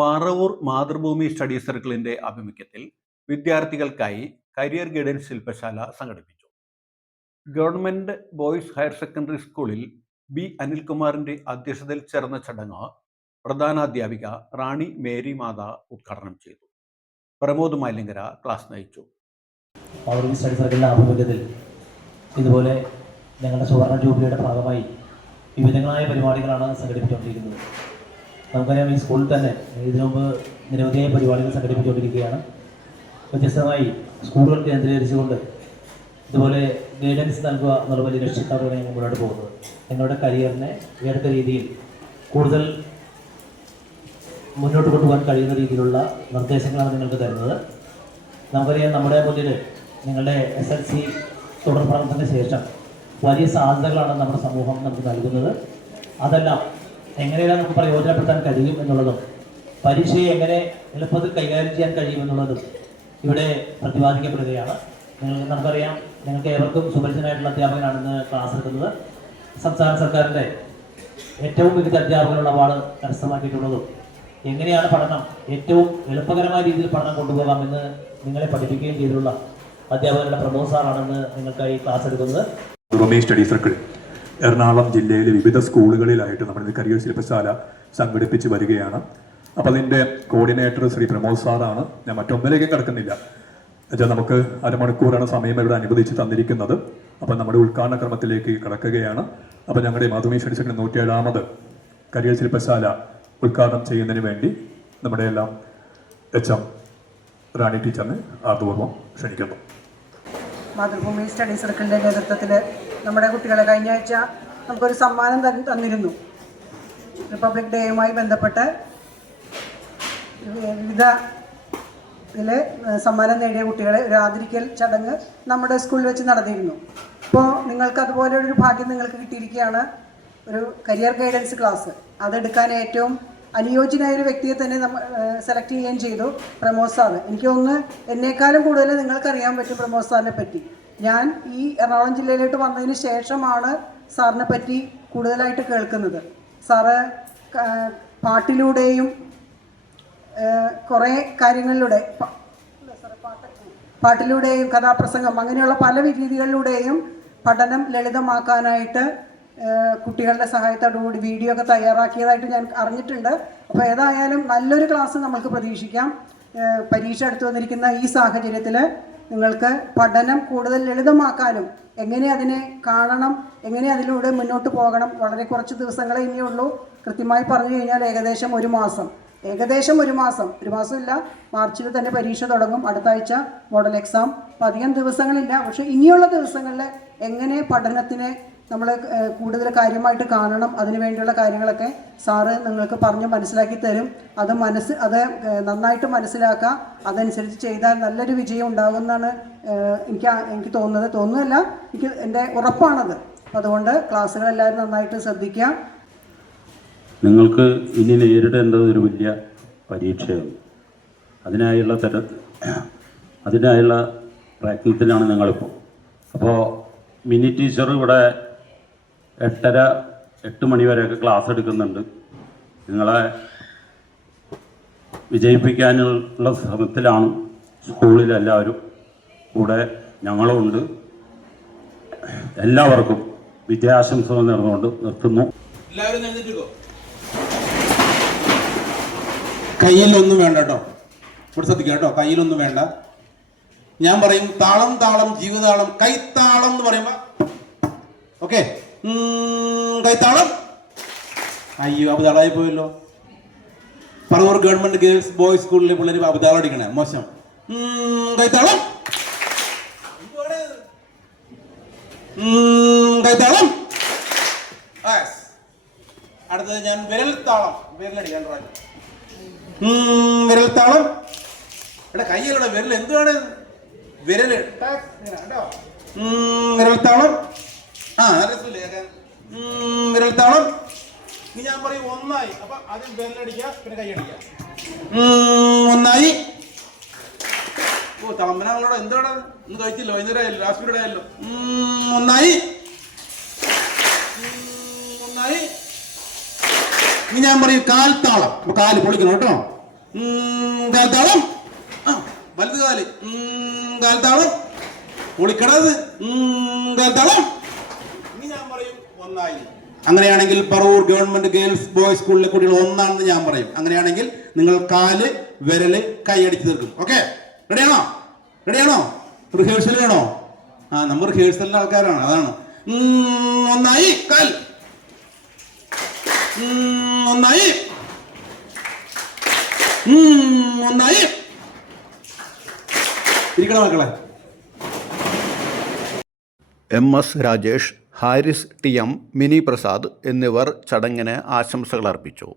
Paravur Mathrubhumi study സർക്കിളിന്റെ ആഭിമുഖ്യത്തിൽ വിദ്യാർത്ഥികൾക്കായി കരിയർ ഗൈഡൻസ് ശില്പശാല സംഘടിപ്പിച്ചു. ഗവൺമെന്റ് ബോയ്സ് ഹയർ സെക്കൻഡറി സ്കൂളിൽ ബി അനിൽകുമാറിന്റെ അധ്യക്ഷതയിൽ ചേർന്ന ചടങ്ങ് പ്രധാനാധ്യാപിക റാണി മേരി മാത ഉദ്ഘാടനം ചെയ്തു. പ്രമോദ് മാലിങ്കര ക്ലാസ് നയിച്ചു. സ്റ്റഡി സർക്കിളിന്റെ ആഭിമുഖ്യത്തിൽ ഇതുപോലെ ഞങ്ങളുടെ സുവർണ ജൂബിലിയുടെ ഭാഗമായി വിവിധങ്ങളായ പരിപാടികളാണ് സംഘടിപ്പിച്ചുകൊണ്ടിരിക്കുന്നത്. നമുക്കറിയാം ഈ സ്കൂളിൽ തന്നെ ഇതിനു മുമ്പ് നിരവധിയായ പരിപാടികൾ സംഘടിപ്പിച്ചുകൊണ്ടിരിക്കുകയാണ്. വ്യത്യസ്തമായി സ്കൂളുകൾ കേന്ദ്രീകരിച്ചുകൊണ്ട് ഇതുപോലെ ഗൈഡൻസ് നൽകുക എന്നുള്ള വലിയ ലക്ഷ്യത്തോടെയാണ് ഞങ്ങൾ മുന്നോട്ട് പോകുന്നത്. ഞങ്ങളുടെ കരിയറിനെ ഏതൊക്കെ രീതിയിൽ കൂടുതൽ മുന്നോട്ട് കൊണ്ടുപോകാൻ കഴിയുന്ന രീതിയിലുള്ള നിർദ്ദേശങ്ങളാണ് നിങ്ങൾക്ക് തരുന്നത്. നമുക്കറിയാം നമ്മുടെ മുന്നിൽ നിങ്ങളുടെ എസ് എൽ സി തുടർ പഠനത്തിന് ശേഷം വലിയ സാധ്യതകളാണ് നമ്മുടെ സമൂഹം നമുക്ക് നൽകുന്നത്. അതെല്ലാം എങ്ങനെയെല്ലാം നമുക്ക് പ്രയോജനപ്പെടുത്താൻ കഴിയും എന്നുള്ളതും പരീക്ഷയെ എങ്ങനെ എളുപ്പത്തിൽ കൈകാര്യം ചെയ്യാൻ കഴിയും എന്നുള്ളതും ഇവിടെ പ്രതിപാദിക്കപ്പെടുകയാണ്. നിങ്ങൾ നമുക്കറിയാം നിങ്ങൾക്ക് ഏവർക്കും സുപരിചിതനായിട്ടുള്ള അധ്യാപകനാണെന്ന് ക്ലാസ് എടുക്കുന്നത്. സംസ്ഥാന സർക്കാരിന്റെ ഏറ്റവും മികച്ച അധ്യാപകനുള്ള അവാർഡ് കരസ്ഥമാക്കിയിട്ടുള്ളതും എങ്ങനെയാണ് പഠനം ഏറ്റവും എളുപ്പകരമായ രീതിയിൽ പഠനം കൊണ്ടുപോകാമെന്ന് നിങ്ങളെ പഠിപ്പിക്കുകയും ചെയ്തിട്ടുള്ള അധ്യാപകരുടെ പ്രമോസാറാണെന്ന് നിങ്ങൾക്കായി ക്ലാസ് എടുക്കുന്നത്. സ്റ്റഡി സർക്കിൾ എറണാകുളം ജില്ലയിലെ വിവിധ സ്കൂളുകളിലായിട്ട് നമ്മൾ കരിയർ ശില്പശാല സംഘടിപ്പിച്ച് വരികയാണ്. അപ്പോൾ അതിന്റെ കോർഡിനേറ്റർ ശ്രീ പ്രമോദ് സാറാണ്. ഞാൻ മറ്റൊന്നിലേക്കും കിടക്കുന്നില്ല. എന്നുവെച്ചാൽ നമുക്ക് അരമണിക്കൂറാണ് സമയം ഇവിടെ അനുവദിച്ച് തന്നിരിക്കുന്നത്. അപ്പോൾ നമ്മുടെ ഉദ്ഘാടന ക്രമത്തിലേക്ക് കിടക്കുകയാണ്. അപ്പോൾ ഞങ്ങളുടെ മാധുമി സർക്കിൾ നൂറ്റിയേഴാമത് കരിയർ ശില്പശാല ഉദ്ഘാടനം ചെയ്യുന്നതിന് വേണ്ടി നമ്മുടെ എല്ലാം എച്ച് എം റാണി ടീച്ചറിനെ ആർദ്രപൂർവം ക്ഷണിക്കുന്നു. മാതൃഭൂമി സ്റ്റഡി സർക്കിളിന്റെ നേതൃത്വത്തിൽ നമ്മുടെ കുട്ടികളെ കഴിഞ്ഞ ആഴ്ച നമുക്കൊരു സമ്മാനം തന്ന- തന്നിരുന്നു. റിപ്പബ്ലിക് ഡേയുമായി ബന്ധപ്പെട്ട് വിവിധ ഇതിൽ സമ്മാനം നേടിയ കുട്ടികളെ ഒരു ആദരിക്കൽ ചടങ്ങ് നമ്മുടെ സ്കൂളിൽ വെച്ച് നടന്നിരുന്നു. അപ്പോൾ നിങ്ങൾക്ക് അതുപോലെ ഒരു ഭാഗ്യം നിങ്ങൾക്ക് കിട്ടിയിരിക്കുകയാണ്. ഒരു കരിയർ ഗൈഡൻസ് ക്ലാസ് അതെടുക്കാൻ ഏറ്റവും അനുയോജ്യനായ ഒരു വ്യക്തിയെ തന്നെ നമ്മൾ സെലക്ട് ചെയ്യുകയും ചെയ്തു പ്രമോദ് സാറ്. എനിക്ക് എന്നേക്കാളും കൂടുതൽ നിങ്ങൾക്കറിയാൻ പറ്റും പ്രമോദ് സാറിനെ പറ്റി. ഞാൻ ഈ എറണാകുളം ജില്ലയിലോട്ട് വന്നതിന് ശേഷമാണ് സാറിനെ പറ്റി കൂടുതലായിട്ട് കേൾക്കുന്നത്. സാറ് പാട്ടിലൂടെയും കുറേ കാര്യങ്ങളിലൂടെ പാട്ടിലൂടെയും കഥാപ്രസംഗം അങ്ങനെയുള്ള പല രീതികളിലൂടെയും പഠനം ലളിതമാക്കാനായിട്ട് കുട്ടികളുടെ സഹായത്തോടുകൂടി വീഡിയോ ഒക്കെ തയ്യാറാക്കിയതായിട്ട് ഞാൻ അറിഞ്ഞിട്ടുണ്ട്. അപ്പോൾ ഏതായാലും നല്ലൊരു ക്ലാസ് നമുക്ക് പ്രതീക്ഷിക്കാം. പരീക്ഷ അടുത്ത് വന്നിരിക്കുന്ന ഈ സാഹചര്യത്തിൽ നിങ്ങൾക്ക് പഠനം കൂടുതൽ ലളിതമാക്കാനും എങ്ങനെ അതിനെ കാണണം എങ്ങനെ അതിലൂടെ മുന്നോട്ട് പോകണം വളരെ കുറച്ച് ദിവസങ്ങളെ ഇനിയുള്ളൂ. കൃത്യമായി പറഞ്ഞു കഴിഞ്ഞാൽ ഏകദേശം ഒരു മാസം. ഏകദേശം ഒരു മാസം. ഒരു മാസമില്ല മാർച്ചിൽ തന്നെ പരീക്ഷ തുടങ്ങും. അടുത്ത ആഴ്ച മോഡൽ എക്സാം അപ്പം അധികം ദിവസങ്ങളില്ല പക്ഷേ ഇനിയുള്ള ദിവസങ്ങളിൽ എങ്ങനെ പഠനത്തിനെ നമ്മൾ കൂടുതൽ കാര്യമായിട്ട് കാണണം. അതിനു വേണ്ടിയുള്ള കാര്യങ്ങളൊക്കെ സാറ് നിങ്ങൾക്ക് പറഞ്ഞ് മനസ്സിലാക്കി തരും. അത് മനസ്സ് അത് നന്നായിട്ട് മനസ്സിലാക്കുക അതനുസരിച്ച് ചെയ്താൽ നല്ലൊരു വിജയം ഉണ്ടാകുമെന്നാണ് എനിക്ക് എനിക്ക് തോന്നുന്നത്. തോന്നുന്നല്ല എനിക്ക് എന്റെ ഉറപ്പാണത്. അതുകൊണ്ട് ക്ലാസ്സുകൾ എല്ലാവരും നന്നായിട്ട് ശ്രദ്ധിക്കുക. നിങ്ങൾക്ക് ഇനി നേരിടേണ്ടത് ഒരു വലിയ പരീക്ഷയാണ്. അതിനായുള്ള തര അതിനായുള്ള പ്രയത്നത്തിലാണ് ഞങ്ങളിപ്പോൾ. അപ്പോൾ മിനി ടീച്ചർ ഇവിടെ എട്ടര എട്ട് മണി വരെയൊക്കെ ക്ലാസ് എടുക്കുന്നുണ്ട്. നിങ്ങളെ വിജയിപ്പിക്കാനുള്ള ശ്രമത്തിലാണ് സ്കൂളിലെല്ലാവരും കൂടെ ഞങ്ങളുമുണ്ട്. എല്ലാവർക്കും വിജയാശംസകൾ നേർന്നുകൊണ്ട് നിർത്തുന്നു. കയ്യിലൊന്നും വേണ്ട കേട്ടോ. ഇവിടെ ശ്രദ്ധിക്കുക കേട്ടോ കയ്യിലൊന്നും വേണ്ട. ഞാൻ പറയും താളം താളം ജീവിതാളം കൈത്താളം എന്ന് പറയുമ്പോ ഓക്കെ കൈത്താളം അയ്യോ അബുതാളായി പോയല്ലോ പറവൂർ ഗവൺമെന്റ് ഗേൾസ് ബോയ്സ് സ്കൂളിലെ പിള്ളേർ അബുതാളം അടിക്കണേ മോശം. കൈത്താളം കൈത്താളം. അടുത്തത് ഞാൻ വിരൽ താളം. വിരലടിക്കാൻ വിരൽ താളം. എടാ കയ്യിലൂടെ വിരൽ എന്തുവാണ്? വിരൽ വിരൽ താളം. ആ രസമില്ലേ? കേൾക്കാൻ? ഉം, വിരൽ താളം ഇനി ഞാൻ പറയും ഒന്നായി. അപ്പൊ ആദ്യം വിരലടിക്കുക പിന്നെ കൈയടിക്കുക ഒന്നായി. ഓ തളമ്പനാളോട് എന്താണ് ഇന്ന് കഴിച്ചില്ല വൈകുന്നേരമായല്ലോ ലാസ്റ്റ് പീരീഡ് ആയല്ലോ ഒന്നായി ഒന്നായി. ഇനി ഞാൻ പറയും കാൽത്താളം. അപ്പൊ കാൽ പൊളിക്കണം കേട്ടോ. കാൽത്താളം. ആ വലുത് കാൽ. കാൽത്താളം. പൊളിക്കണത്. കാൽത്താളം. ഇനി ഞാൻ പറയും ഒന്നായി. അങ്ങനെയാണെങ്കിൽ പറവൂർ ഗവൺമെന്റ് ഗേൾസ് ബോയ്സ് സ്കൂളിലെ കുട്ടികൾ ഒന്നാണെന്ന് ഞാൻ പറയും. അങ്ങനെയാണെങ്കിൽ നിങ്ങൾ കാൽ വിരൽ കൈയടിച്ച് തീർക്കും. ഓക്കെ? റെഡിയാണോ റെഡിയാണോ റിഹേഴ്സൽ വേണോ? ആ നമ്മൾ റിഹേഴ്സലിന്റെ ആൾക്കാരാണ്. അതാണ്. ഒന്നായി. കാൽ. ഒന്നായി. ഒന്നായി. ഇരിക്കണം മക്കളെ? M S Rajesh Haris T M Mini Prasad എന്നിവർ ചടങ്ങിന് ആശംസകൾ അർപ്പിച്ചു